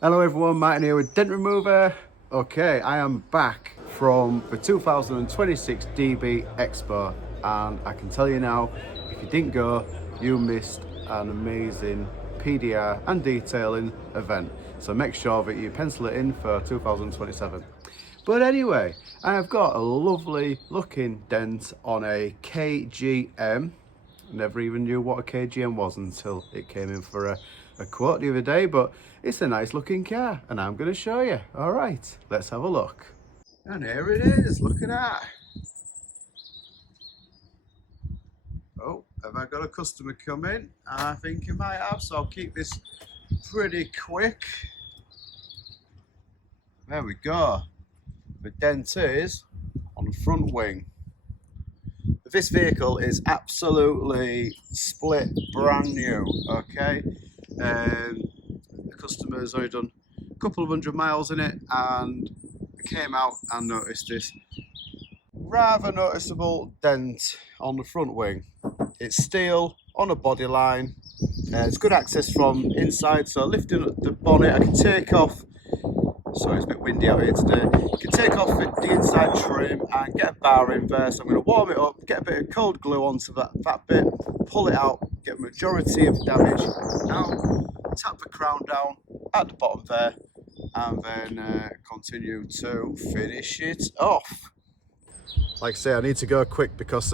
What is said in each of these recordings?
Hello everyone, Martin here with Dent-Remover. Okay, I am back from the 2026 DB Expo, and I can tell you now, if you didn't go, you missed an amazing PDR and detailing event. So make sure that you pencil it in for 2027. But anyway, I've got a lovely looking dent on a KGM. Never even knew what a KGM was until it came in for a quote the other day, but it's a nice looking car and I'm going to show you. All right, let's have a look. And here it is, look at that. Oh, have I got a customer coming? I think I might have, so I'll keep this pretty quick. There we go. The dent is on the front wing. This vehicle is absolutely split brand new, okay? The customer's already done a couple of 100 miles in it and came out and noticed this rather noticeable dent on the front wing. It's steel on a body line. It's good access from inside, so lifting up the bonnet, I can take off. Sorry, it's a bit windy out here today. You can take off the inside trim and get a bar in there. So I'm going to warm it up, get a bit of cold glue onto that bit, pull it out, get the majority of the damage out, tap the crown down at the bottom there, and then continue to finish it off. Like I say, I need to go quick because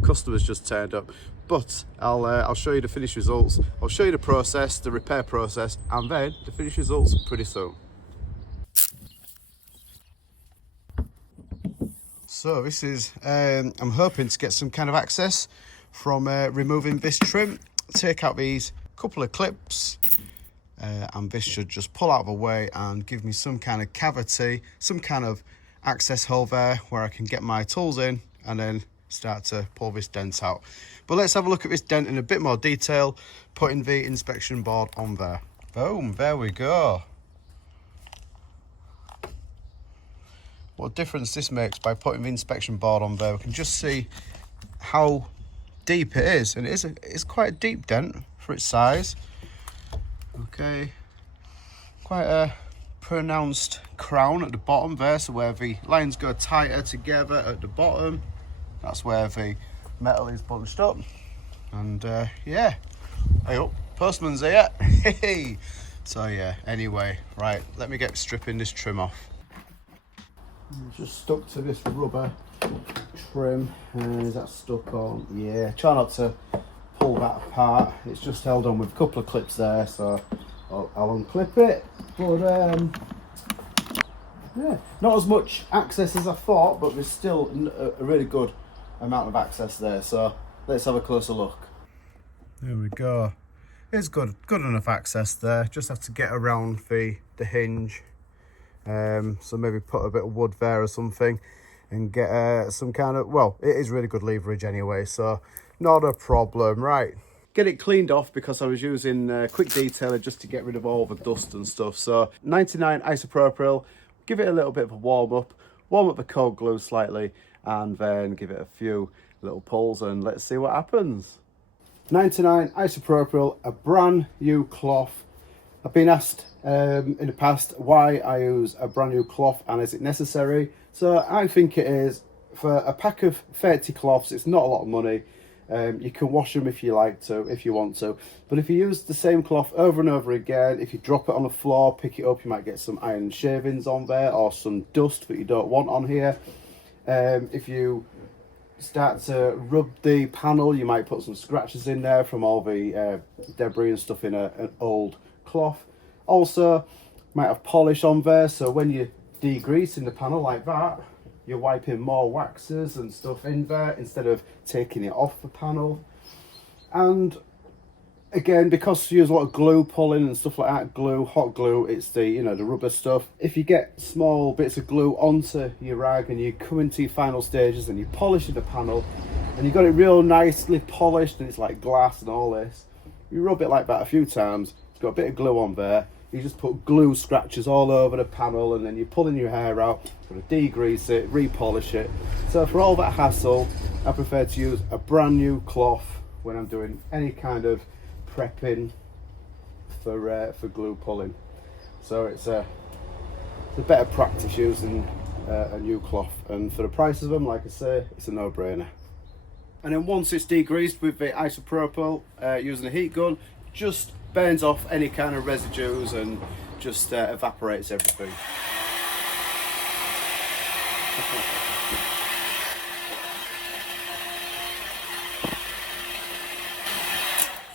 customers just turned up. But I'll show you the finished results. I'll show you the process, the repair process, and then the finished results pretty soon. So this is, I'm hoping to get some kind of access from removing this trim. Take out these couple of clips and this should just pull out of the way and give me some kind of cavity, some kind of access hole there where I can get my tools in and then start to pull this dent out. But let's have a look at this dent in a bit more detail, putting the inspection board on there. Boom, there we go. What difference this makes by putting the inspection board on there. We can just see how deep it is, and it's quite a deep dent for its size. Okay, quite a pronounced crown at the bottom there, so where the lines go tighter together at the bottom, that's where the metal is bunched up. And yeah, hey up, postman's here. So yeah, anyway, right, let me get stripping this trim off. Just stuck to this rubber trim. Is that stuck on? Yeah, try not to pull that apart. It's just held on with a couple of clips there, so I'll unclip it. But yeah, not as much access as I thought, but there's still a really good amount of access there. So let's have a closer look. There we go. It's good enough access there. Just have to get around the hinge. So maybe put a bit of wood there or something and get some kind of, well, it is really good leverage anyway, so not a problem. Right, get it cleaned off because I was using quick detailer just to get rid of all the dust and stuff. So 99 isopropyl, give it a little bit of a warm up the cold glue slightly, and then give it a few little pulls and let's see what happens. 99 isopropyl, a brand new cloth. I've been asked in the past why I use a brand new cloth and is it necessary. So I think it is. For a pack of 30 cloths, it's not a lot of money. You can wash them if you like to, if you want to. But if you use the same cloth over and over again, if you drop it on the floor, pick it up, you might get some iron shavings on there or some dust that you don't want on here. If you start to rub the panel, you might put some scratches in there from all the debris and stuff in an old cloth. Also, might have polish on there, so when you're degreasing the panel like that, you're wiping more waxes and stuff in there instead of taking it off the panel. And again, because you use a lot of glue pulling and stuff like that, glue, hot glue, it's the, you know, the rubber stuff. If you get small bits of glue onto your rag and you come into your final stages and you're polishing the panel and you got it real nicely polished and it's like glass and all this, you rub it like that a few times, it's got a bit of glue on there, you just put glue scratches all over the panel and then you're pulling your hair out, going to degrease it, repolish it. So for all that hassle, I prefer to use a brand new cloth when I'm doing any kind of prepping for glue pulling. So it's a better practice using a new cloth, and for the price of them, like I say, it's a no-brainer. And then once it's degreased with the isopropyl using a heat gun, just burns off any kind of residues and just evaporates everything.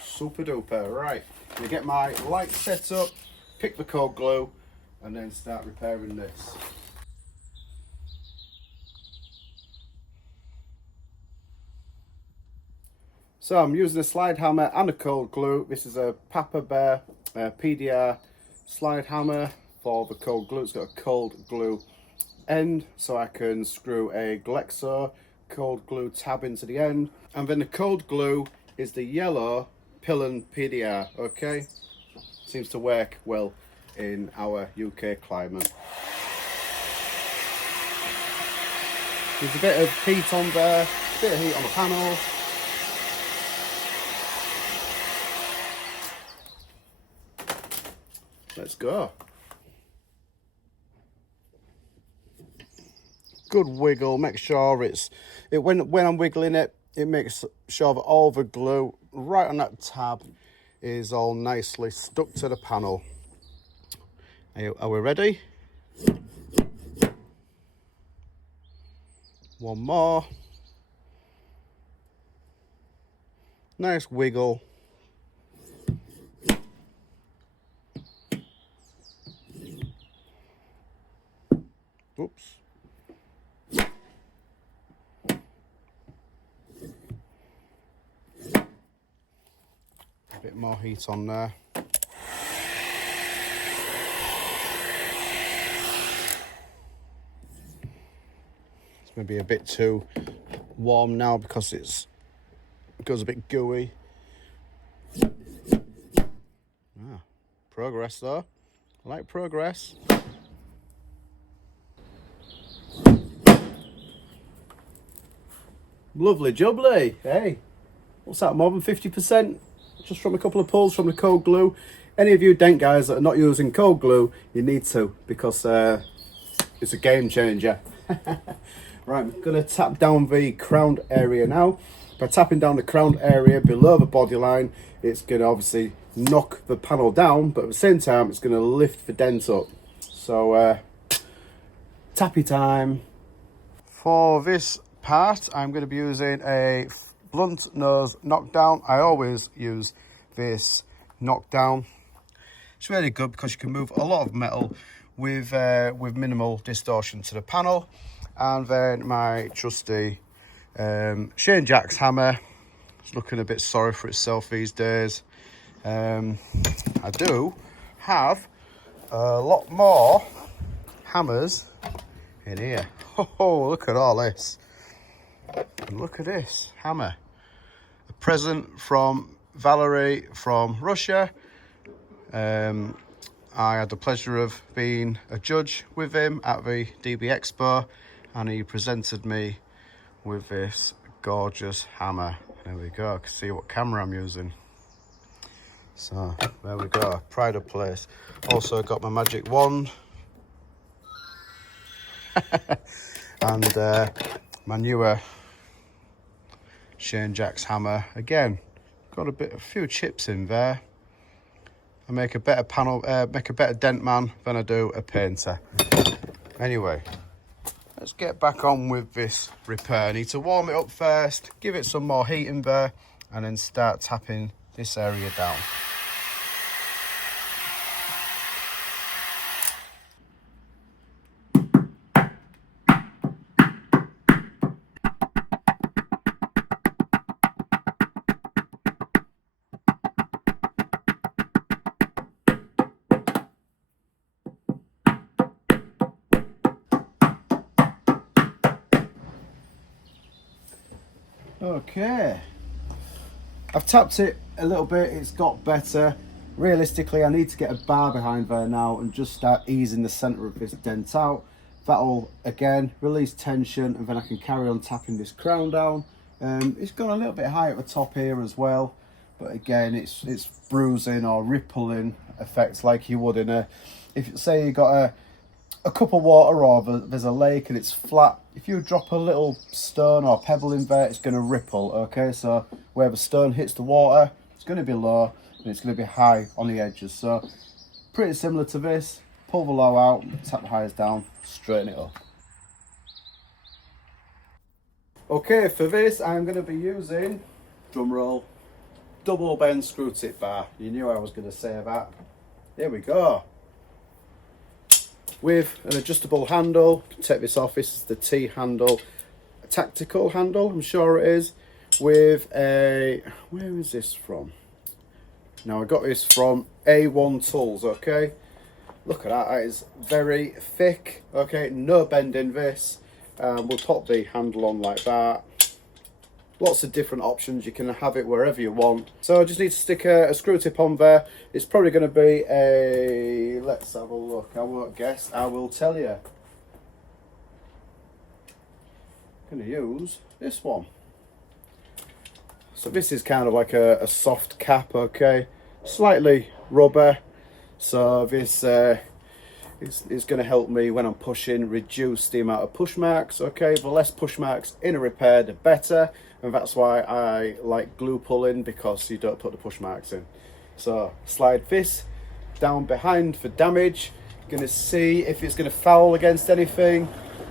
Super duper. Right, I'm gonna get my light set up, pick the cold glue, and then start repairing this. So I'm using a slide hammer and a cold glue. This is a Papa Bear PDR slide hammer for the cold glue. It's got a cold glue end, so I can screw a Glexo cold glue tab into the end. And then the cold glue is the yellow Pillen PDR, okay? Seems to work well in our UK climate. There's a bit of heat on there, a bit of heat on the panel. Let's go. Good wiggle. Make sure when I'm wiggling it, it makes sure that all the glue right on that tab is all nicely stuck to the panel. Are we ready? One more. Nice wiggle. Oops. A bit more heat on there. It's maybe a bit too warm now because it goes a bit gooey. Progress though. I like progress. Lovely jubbly. Hey, what's that, more than 50%? Just from a couple of pulls from the cold glue. Any of you dent guys that are not using cold glue, you need to, because it's a game changer. Right, I'm going to tap down the crowned area now. By tapping down the crowned area below the body line, it's going to obviously knock the panel down, but at the same time, it's going to lift the dent up. So, tappy time. For this part, I'm going to be using a blunt nose knockdown. I always use this knockdown. It's really good because you can move a lot of metal with minimal distortion to the panel. And then my trusty Shane Jack's hammer. It's looking a bit sorry for itself these days. I do have a lot more hammers in here. Oh, look at all this. And look at this hammer. A present from Valerie from Russia. I had the pleasure of being a judge with him at the DB Expo, and he presented me with this gorgeous hammer. There we go. I can see what camera I'm using. So there we go. Pride of place. Also got my magic wand. And my newer Shane Jack's hammer. Again, got a few chips in there. I make a better dent man than I do a painter. Anyway, let's get back on with this repair. I need to warm it up first, give it some more heat in there, and then start tapping this area down. Okay, I've tapped it a little bit, it's got better. Realistically, I need to get a bar behind there now and just start easing the centre of this dent out. That'll, again, release tension, and then I can carry on tapping this crown down. It's gone a little bit high at the top here as well, but again, it's bruising or rippling effects like you would in a if say you got a cup of water, or there's a lake and it's flat, if you drop a little stone or pebble in there, it's going to ripple. Okay, so where the stone hits the water, it's going to be low and it's going to be high on the edges. So pretty similar to this. Pull the low out, tap the highs down, straighten it up. Okay, for this I'm going to be using, drum roll, double bend screw tip bar. You knew I was going to say that. Here we go. With an adjustable handle, take this off. This is the T handle, a tactical handle, I'm sure it is. With a, where is this from? Now I got this from A1 Tools. Okay, look at that. That is very thick. Okay, no bend in this. We'll pop the handle on like that. Lots of different options. You can have it wherever you want. So I just need to stick a screw tip on there. It's probably going to be a, let's have a look. I won't guess, I will tell you. I'm going to use this one. So this is kind of like a soft cap, okay, slightly rubber. So this is going to help me when I'm pushing, reduce the amount of push marks. Okay, the less push marks in a repair, the better. And that's why I like glue pulling, because you don't put the push marks in. So slide this down behind for damage. Going to see if it's going to foul against anything.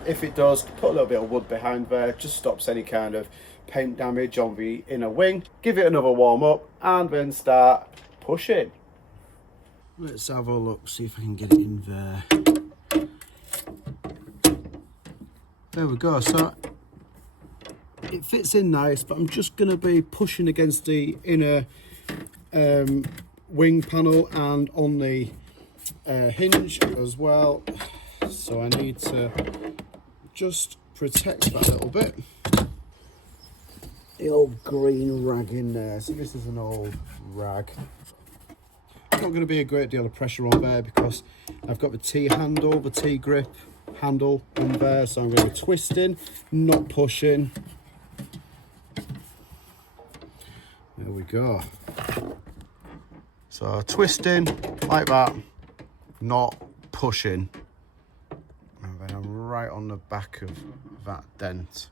If it does, put a little bit of wood behind there, just stops any kind of paint damage on the inner wing. Give it another warm up and then start pushing. Let's have a look, see if I can get it in there. There we go. So it fits in nice, but I'm just going to be pushing against the inner wing panel and on the hinge as well. So I need to just protect that a little bit. The old green rag in there. So this is an old rag. Not going to be a great deal of pressure on there because I've got the T handle, the T grip handle on there. So I'm going to be twisting, not pushing. There we go. So twisting like that, not pushing. And then I'm right on the back of that dent.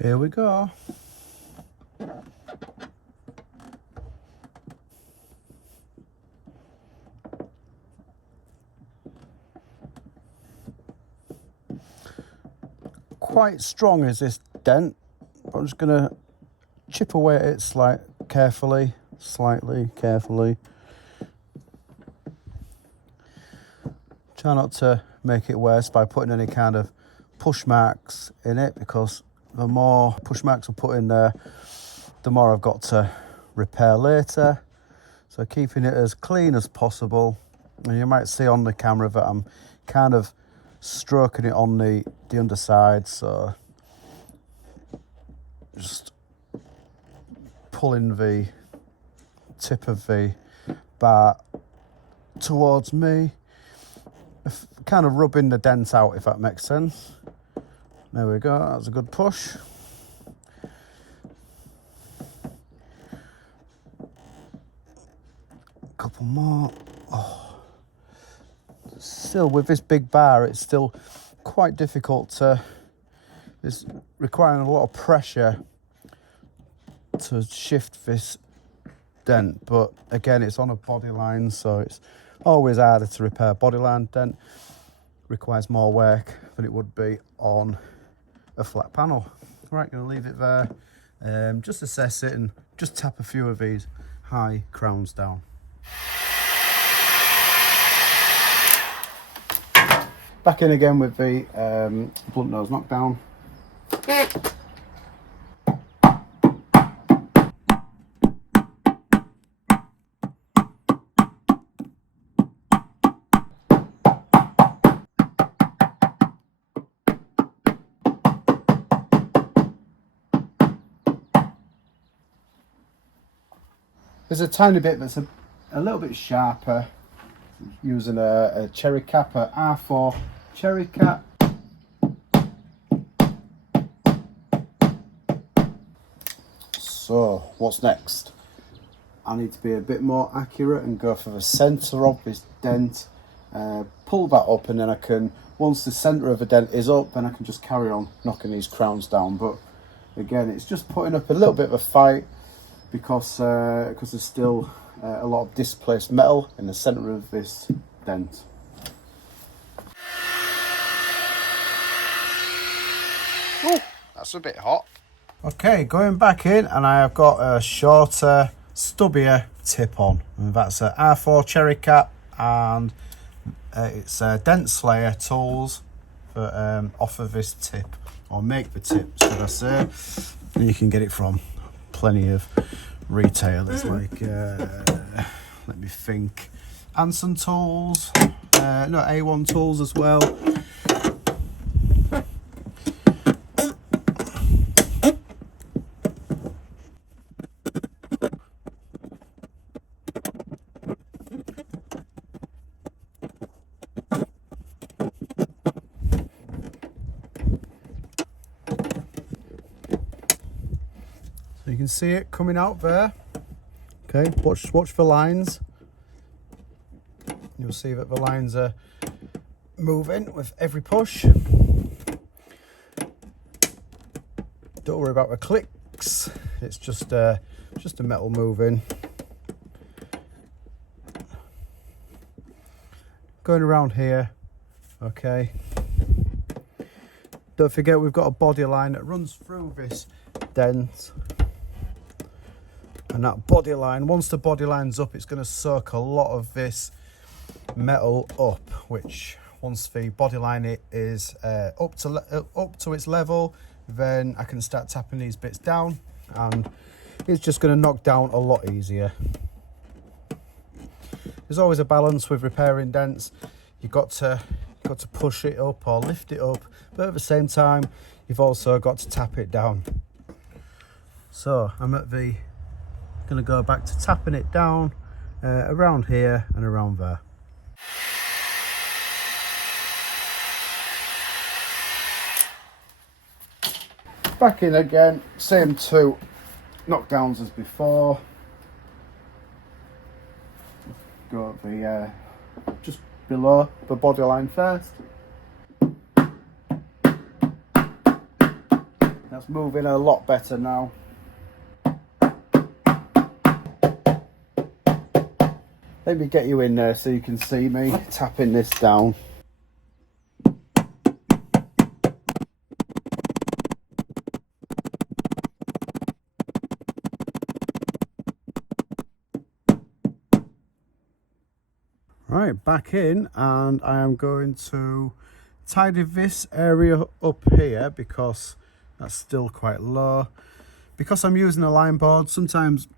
Here we go. Quite strong is this dent. I'm just gonna chip away at it carefully. Try not to make it worse by putting any kind of push marks in it, because the more push marks I put in there, the more I've got to repair later. So keeping it as clean as possible. And you might see on the camera that I'm kind of stroking it on the underside, so just pulling the tip of the bar towards me, kind of rubbing the dent out, if that makes sense. There we go, that's a good push. A couple more. Oh. Still, with this big bar, it's still quite difficult to, it's requiring a lot of pressure to shift this dent, but again, it's on a bodyline, so it's always harder to repair. Bodyline dent requires more work than it would be on a flat panel. Right, gonna leave it there, just assess it and just tap a few of these high crowns down. Back in again with the blunt nose knockdown. There's a tiny bit that's a little bit sharper, using a cherry cap, a R4 cherry cap. So what's next? I need to be a bit more accurate and go for the centre of this dent, pull that up, and then I can, once the centre of the dent is up, then I can just carry on knocking these crowns down. But again, it's just putting up a little bit of a fight because there's still a lot of displaced metal in the centre of this dent. Oh, that's a bit hot. Okay, going back in, and I have got a shorter, stubbier tip on, and that's a R4 cherry cap, and it's Dent Slayer tools for off of this tip, or make the tip, should I say. And you can get it from plenty of retailers, like let me think, Anson tools, no, A1 tools as well. You can see it coming out there. Okay, watch the lines. You'll see that the lines are moving with every push. Don't worry about the clicks. It's just a metal moving. Going around here. Okay. Don't forget we've got a body line that runs through this dent. And that body line, once the body line's up, it's going to soak a lot of this metal up, which once the body line is up to its level, then I can start tapping these bits down, and it's just going to knock down a lot easier. There's always a balance with repairing dents. You've got to push it up or lift it up, but at the same time, you've also got to tap it down. So I'm going to go back to tapping it down around here and around there. Back in again, same two knockdowns as before. Go the just below the body line first. That's moving a lot better now. Let me get you in there so you can see me tapping this down. Right, back in, and I am going to tidy this area up here because that's still quite low. Because I'm using a line board, sometimes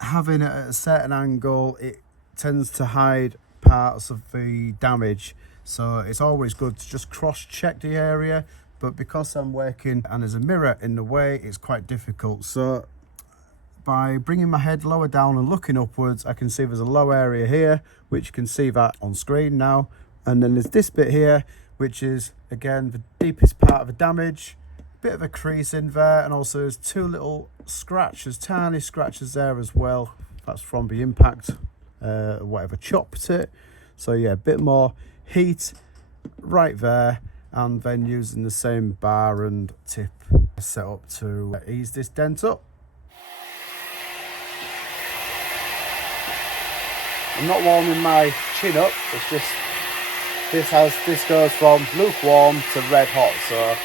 having it at a certain angle, it tends to hide parts of the damage, so it's always good to just cross-check the area. But because I'm working and there's a mirror in the way, it's quite difficult. So by bringing my head lower down and looking upwards, I can see there's a low area here, which you can see that on screen now, and then there's this bit here, which is again the deepest part of the damage. Bit of a crease in there, and also there's two little scratches, tiny scratches there as well. That's from the impact, whatever chopped it. So yeah, a bit more heat right there, and then using the same bar and tip set up to ease this dent up. I'm not warming my chin up, it's just this goes from lukewarm to red hot, so you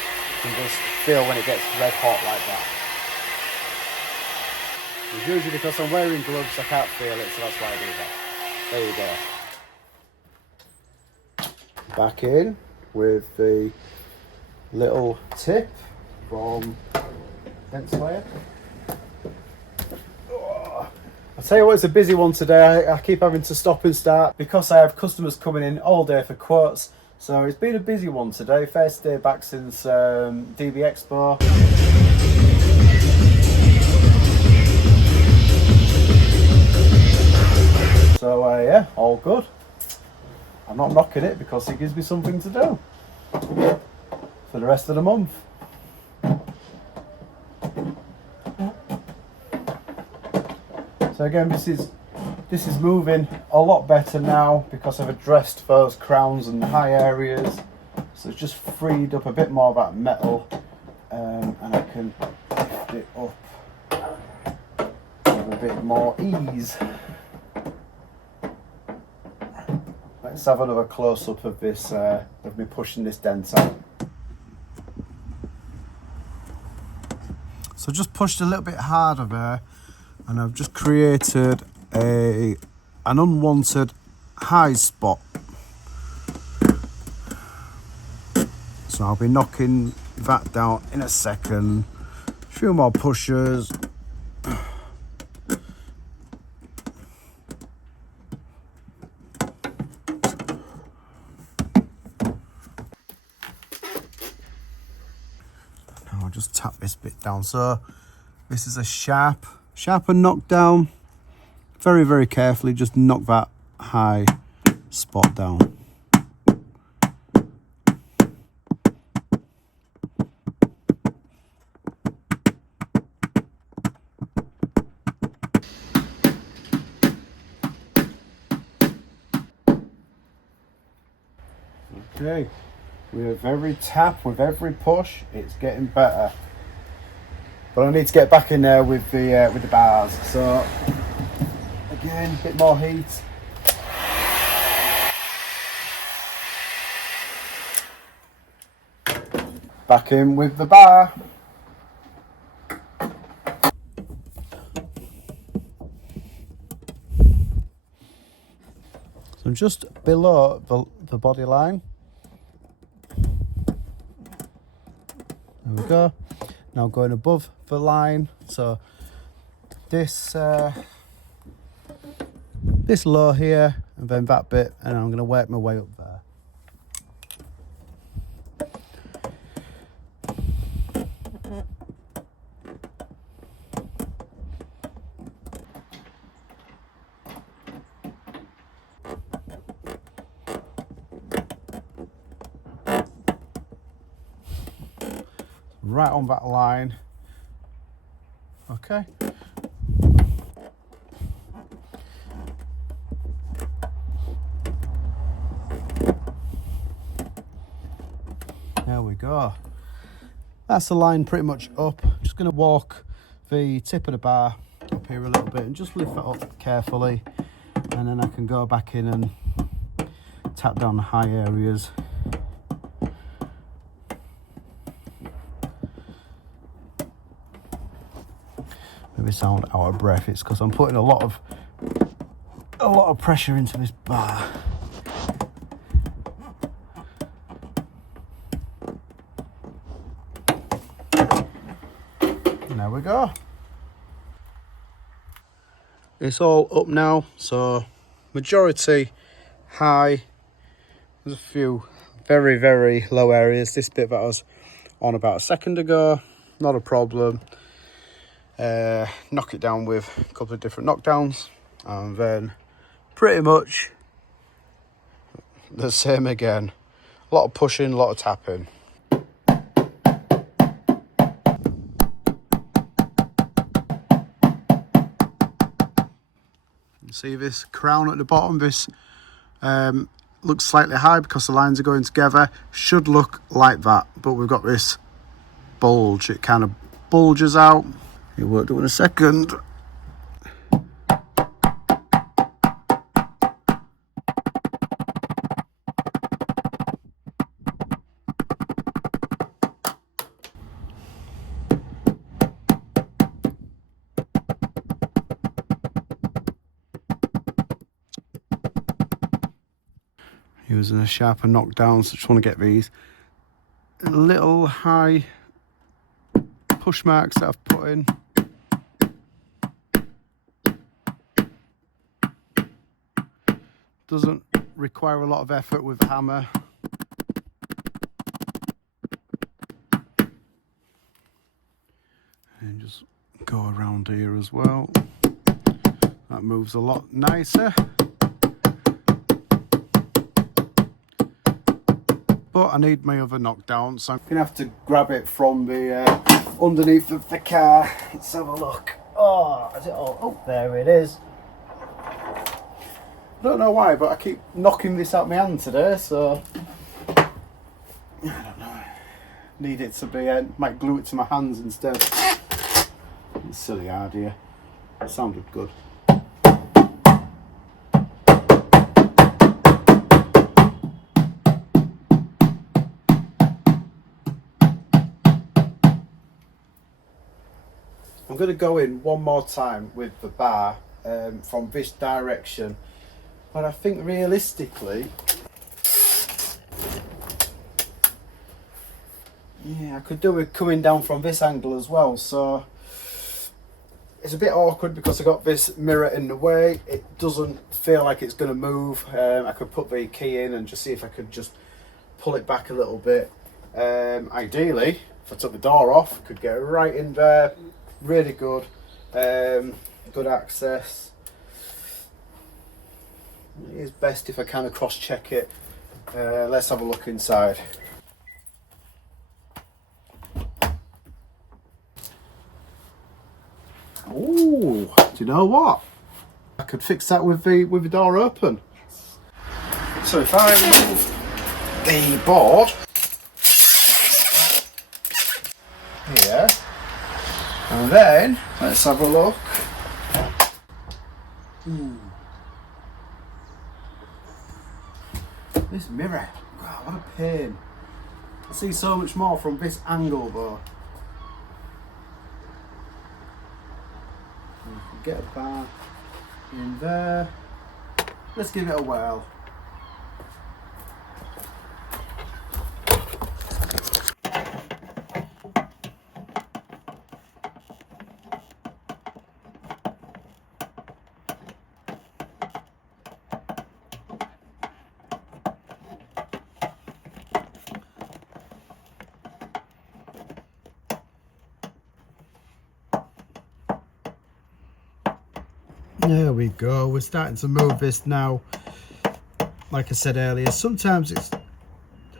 can just feel when it gets red hot like that. It's usually because I'm wearing gloves I can't feel it, so that's why I do that. There you go. Back in with the little tip from Dent Slayer. I'll tell you what, it's a busy one today. I keep having to stop and start because I have customers coming in all day for quotes. So it's been a busy one today. First day back since DB Expo. So yeah, all good. I'm not knocking it because it gives me something to do for the rest of the month. So again, this is moving a lot better now because I've addressed those crowns and the high areas. So it's just freed up a bit more of that metal, and I can lift it up with a bit more ease. Let's have another close-up of this, of me pushing this dent out. So just pushed a little bit harder there, and I've just created an unwanted high spot. So I'll be knocking that down in a second. A few more pushes. I'll just tap this bit down. So this is a sharper knock down. Very, very carefully, just knock that high spot down. Okay, with every tap, with every push, it's getting better. But I need to get back in there with the bars. So again, a bit more heat. Back in with the bar. So I'm just below the body line. There we go. Now going above the line. So this this low here, and then that bit, and I'm going to work my way up there. Right on that line. Okay. There we go. That's the line pretty much up. Just going to walk the tip of the bar up here a little bit and just lift that up carefully, and then I can go back in and tap down the high areas. Maybe sound out of breath. It's because I'm putting a lot of pressure into this bar. And there we go. It's all up now, so majority high. There's a few very, very low areas. This bit that I was on about a second ago, not a problem. Knock it down with a couple of different knockdowns, and then pretty much the same again. A lot of pushing, a lot of tapping. You see this crown at the bottom? This looks slightly high because the lines are going together. Should look like that, but we've got this bulge. It kind of bulges out. It won't do in a second. Using a sharper knockdown, so just want to get these little high push marks that I've put in. Doesn't require a lot of effort with the hammer. And just go around here as well. That moves a lot nicer. But I need my other knockdown, so I'm gonna have to grab it from the underneath of the car. Let's have a look. Oh, is it all? Oh, there it is. I don't know why, but I keep knocking this out my hand today, so I don't know. Need it to be, might glue it to my hands instead. It's silly idea. It sounded good. I'm going to go in one more time with the bar from this direction, but I think realistically, yeah, I could do it coming down from this angle as well, so it's a bit awkward because I got this mirror in the way. It doesn't feel like it's going to move. I could put the key in and just see if I could just pull it back a little bit. Ideally, if I took the door off, I could get right in there. Really good, good access. It is best if I kind of cross check it. Let's have a look inside. Oh, do you know what? I could fix that with the door open. So if I remove the board here, and then let's have a look. Ooh. This mirror, wow, what a pain. I see so much more from this angle though. Get a bar in there. Let's give it a whirl. There we go, we're starting to move this now. Like I said earlier, sometimes it's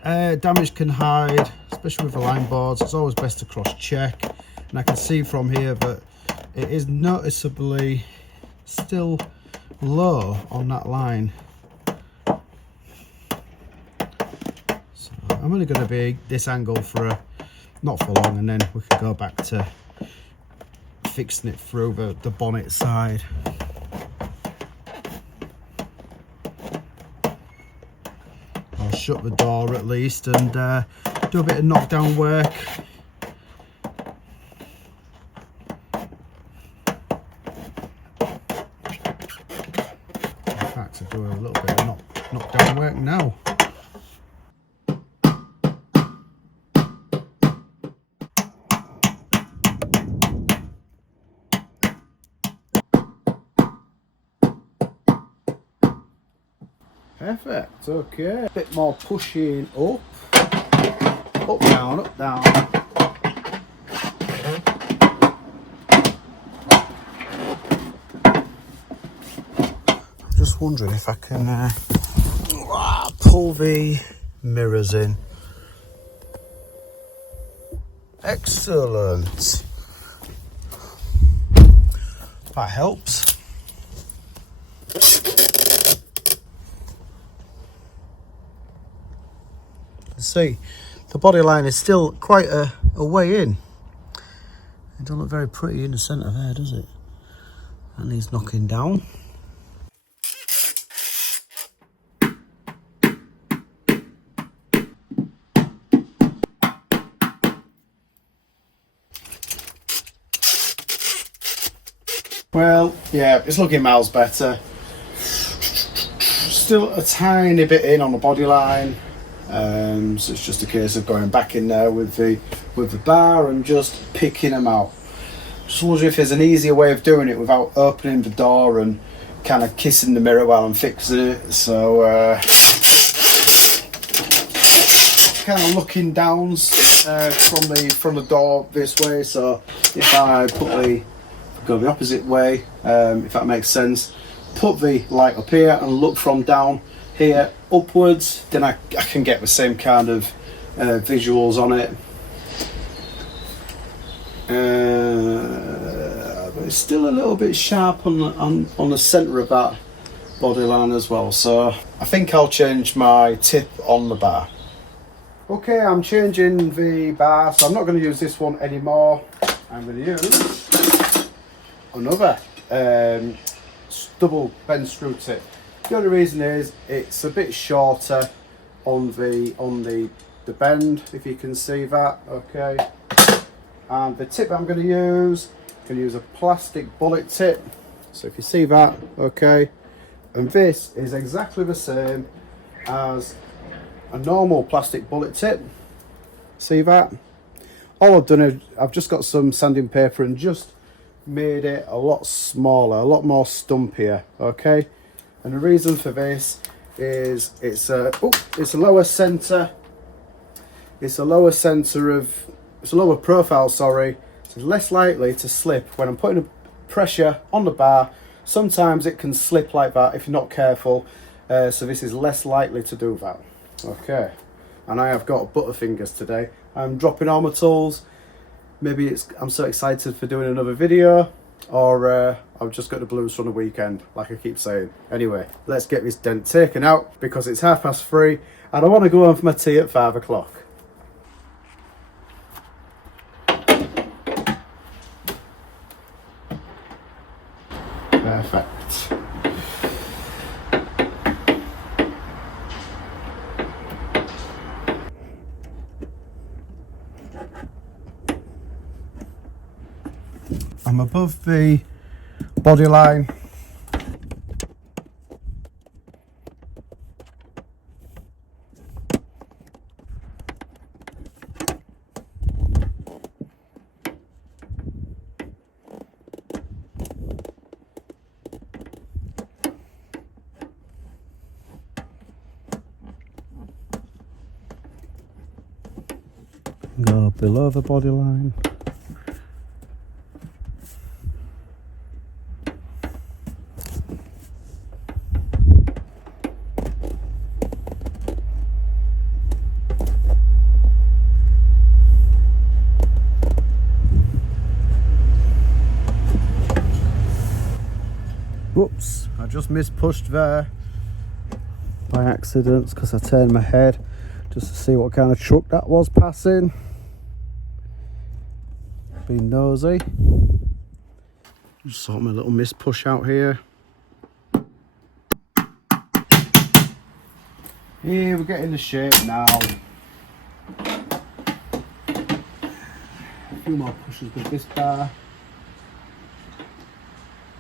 damage can hide, especially with the line boards. It's always best to cross check, and I can see from here that it is noticeably still low on that line. So I'm only going to be this angle for not for long, and then we can go back to fixing it through the bonnet side. Shut the door at least and do a bit of knockdown work. In fact, to do a little bit of knockdown work now. Perfect, okay. A bit more pushing up, down, up, down. I'm just wondering if I can pull the mirrors in. Excellent. That helps. See, the body line is still quite a way in. It doesn't look very pretty in the centre there, does it? And he's knocking down. Well, yeah, it's looking miles better. Still a tiny bit in on the body line. So it's just a case of going back in there with the bar and just picking them out. Just wondering if there's an easier way of doing it without opening the door and kind of kissing the mirror while I'm fixing it. So kind of looking down from the door this way. So if I go the opposite way, if that makes sense, put the light up here and look from down here upwards, then I can get the same kind of visuals on it. But it's still a little bit sharp on the centre of that body line as well, so I think I'll change my tip on the bar. Okay, I'm changing the bar, so I'm not going to use this one anymore. I'm going to use another double bend screw tip. The only reason is it's a bit shorter on the bend, if you can see that. Okay, and the tip I'm going to use a plastic bullet tip, so if you see that, okay, and this is exactly the same as a normal plastic bullet tip. See that? All I've done is I've just got some sanding paper and just made it a lot smaller, a lot more stumpier. Okay, and the reason for this is it's a lower center. It's a lower profile, sorry. So it's less likely to slip when I'm putting pressure on the bar. Sometimes it can slip like that if you're not careful. So this is less likely to do that. Okay, and I have got butterfingers today. I'm dropping all my tools. Maybe I'm so excited for doing another video, or I've just got the blues from the weekend, like I keep saying. Anyway, let's get this dent taken out because it's 3:30 and I want to go home for my tea at 5 o'clock. Perfect. I'm above the body line. Go below the body line. Whoops, I just mispushed there by accident because I turned my head just to see what kind of truck that was passing. Being nosy. Just sort my little mispush out here. Here we're getting the shape now. A few more pushes with this bar.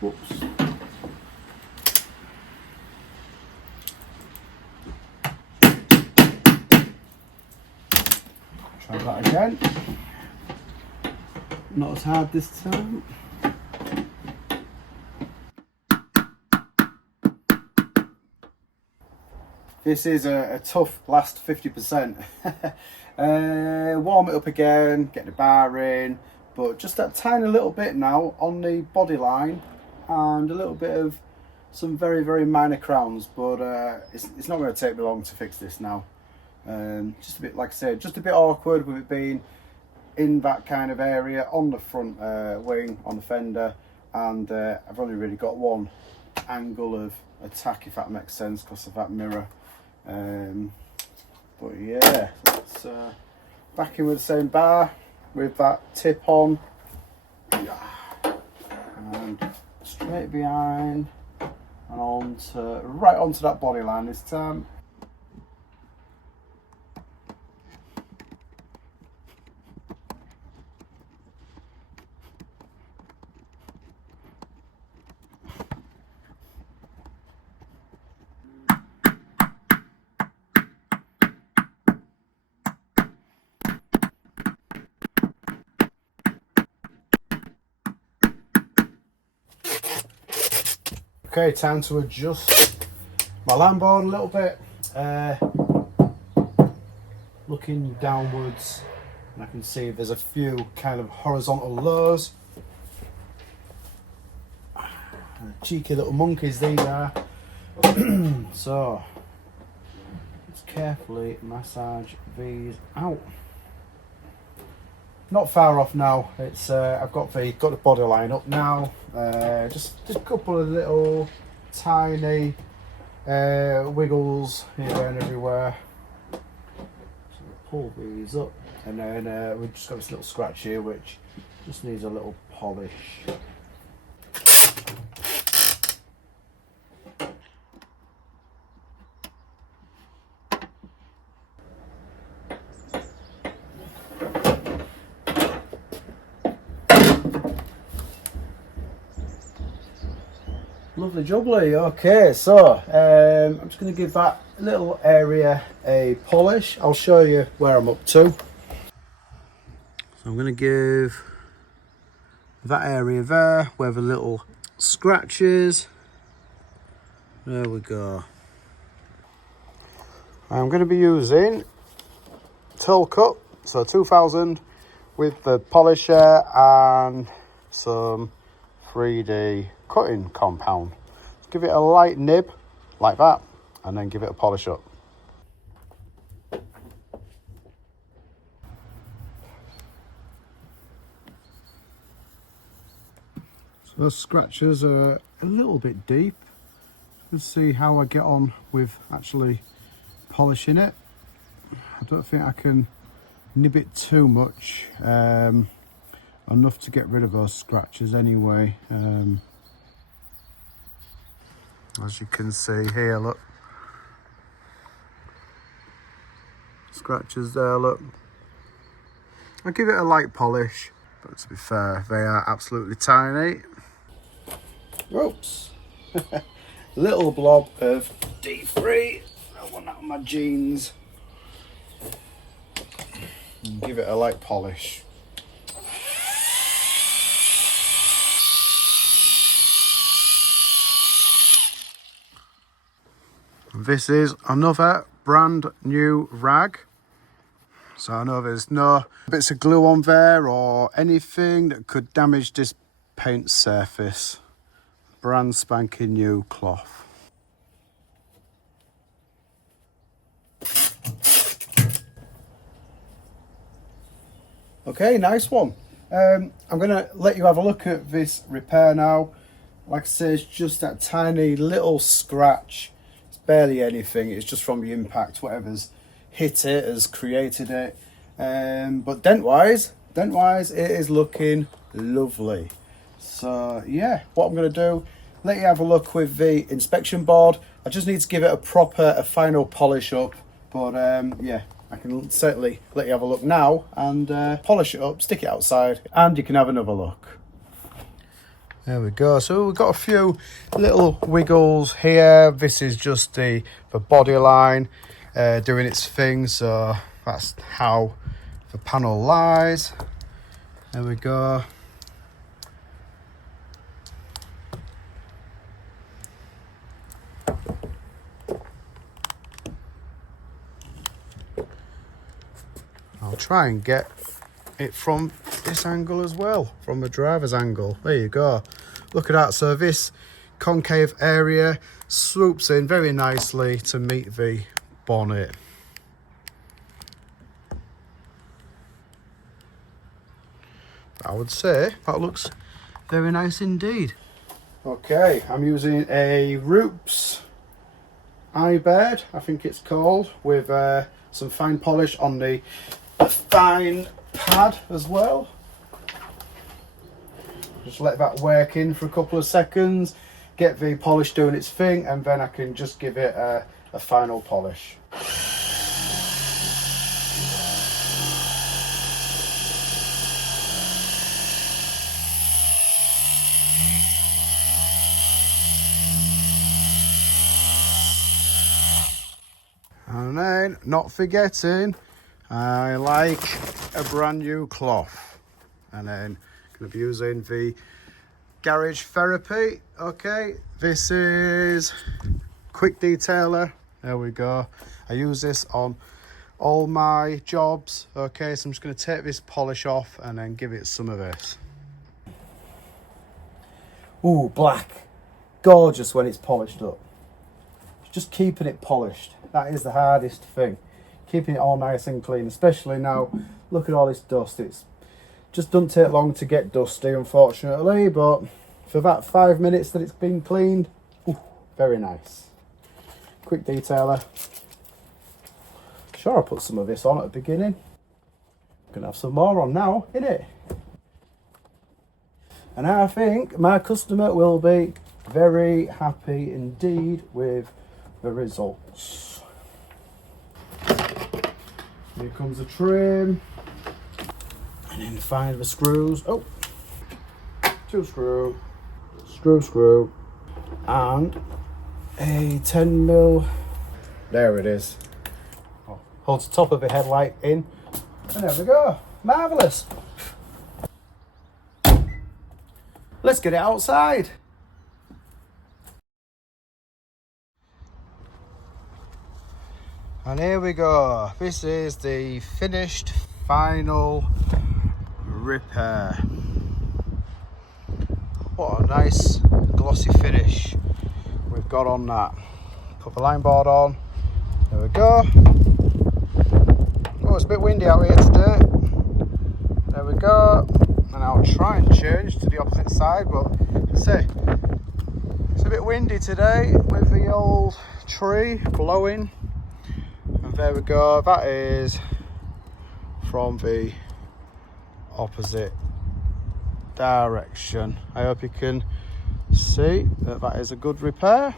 Whoops. Try that again. Not as hard this time. This is a tough last 50%. Warm it up again, get the bar in, but just that tiny little bit now on the body line and a little bit of some very, very minor crowns, but it's not going to take me long to fix this now. Just a bit, like I said, just a bit awkward with it being in that kind of area on the front wing, on the fender, and I've only really got one angle of attack, if that makes sense, because of that mirror. But yeah, let's back in with the same bar with that tip on, and straight behind and right onto that body line this time. Okay, time to adjust my landboard a little bit. Looking downwards, and I can see there's a few kind of horizontal lows. Cheeky little monkeys these are. So let's carefully massage these out. not far off now. It's I've got the body line up now. Just a couple of little tiny wiggles here and everywhere. So pull these up, and then we've just got this little scratch here which just needs a little polish. Lovely jubbly. Okay, so I'm just going to give that little area a polish. I'll show you where I'm up to. So I'm going to give that area there where the little scratches. There we go. I'm going to be using Tool Cut, so 2000 with the polisher and some 3D cutting compound. Give it a light nib like that and then give it a polish up. So those scratches are a little bit deep. Let's see how I get on with actually polishing it. I don't think I can nib it too much, enough to get rid of those scratches anyway. As you can see here, look, scratches there, look. I'll give it a light polish, but to be fair, they are absolutely tiny. Oops. Little blob of D3. I want that on my jeans. And give it a light polish. This is another brand new rag. So I know there's no bits of glue on there or anything that could damage this paint surface. Brand spanking new cloth. Okay, nice one. I'm going to let you have a look at this repair now. Like I say, it's just that tiny little scratch. It's barely anything. It's just from the impact. Whatever's hit it has created it. But dent-wise, it is looking lovely. So yeah, what I'm going to do, let you have a look with the inspection board. I just need to give it a final polish up. But yeah, I can certainly let you have a look now and polish it up, stick it outside, and you can have another look. There we go. So we've got a few little wiggles here. This is just the body line doing its thing. So that's how the panel lies. There we go. I'll try and get it from this angle as well, from the driver's angle. There you go. Look at that. So this concave area swoops in very nicely to meet the bonnet. I would say that looks very nice indeed. Okay, I'm using a Roops iBird, I think it's called, with some fine polish on the fine pad as well. Just let that work in for a couple of seconds, get the polish doing its thing, and then I can just give it a final polish. And then, not forgetting, I like a brand new cloth. And then going to be using the Garage Therapy. Okay, this is quick detailer. There we go. I use this on all my jobs. Okay, so I'm just going to take this polish off and then give it some of this. Ooh, black. Gorgeous when it's polished up. Just keeping it polished. That is the hardest thing. Keeping it all nice and clean, especially now. Look at all this dust. It's Just doesn't take long to get dusty, unfortunately, but for that 5 minutes that it's been cleaned, ooh, very nice. Quick detailer. Sure, I put some of this on at the beginning. Gonna have some more on now, innit? And I think my customer will be very happy indeed with the results. Here comes the trim. And then find the screws. Oh, 2 screw, screw, and a 10mm. There it is. Oh, holds the top of the headlight in. And there we go. Marvellous. Let's get it outside. And here we go. This is the finished final repair. What a nice glossy finish we've got on that. Put the line board on. There we go. Oh, it's a bit windy out here today. There we go. And I'll try and change to the opposite side, but say it's a bit windy today with the old tree blowing. And there we go. That is from the opposite direction. I hope you can see that that is a good repair.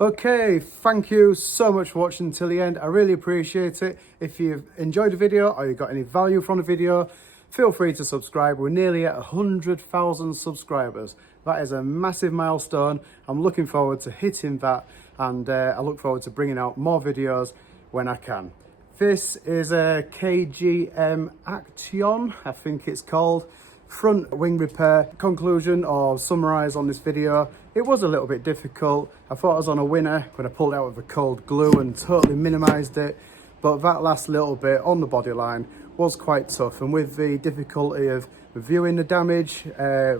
Okay, thank you so much for watching until the end. I really appreciate it. If you've enjoyed the video or you got any value from the video, feel free to subscribe. We're nearly at 100,000 subscribers. That is a massive milestone. I'm looking forward to hitting that, and I look forward to bringing out more videos when I can. This is a KGM Action, I think it's called. Front wing repair. Conclusion or summarise on this video, it was a little bit difficult. I thought I was on a winner when I pulled out with a cold glue and totally minimised it, but that last little bit on the body line was quite tough, and with the difficulty of viewing the damage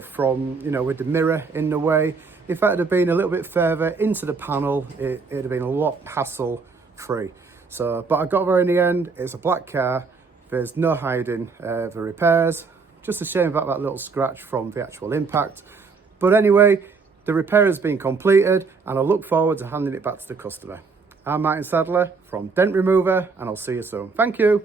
from, you know, with the mirror in the way, if that had been a little bit further into the panel, it'd have been a lot hassle free. So, but I got there in the end. It's a black car, there's no hiding the repairs. Just a shame about that little scratch from the actual impact. But anyway, the repair has been completed and I look forward to handing it back to the customer. I'm Martin Sadler from Dent Remover, and I'll see you soon. Thank you.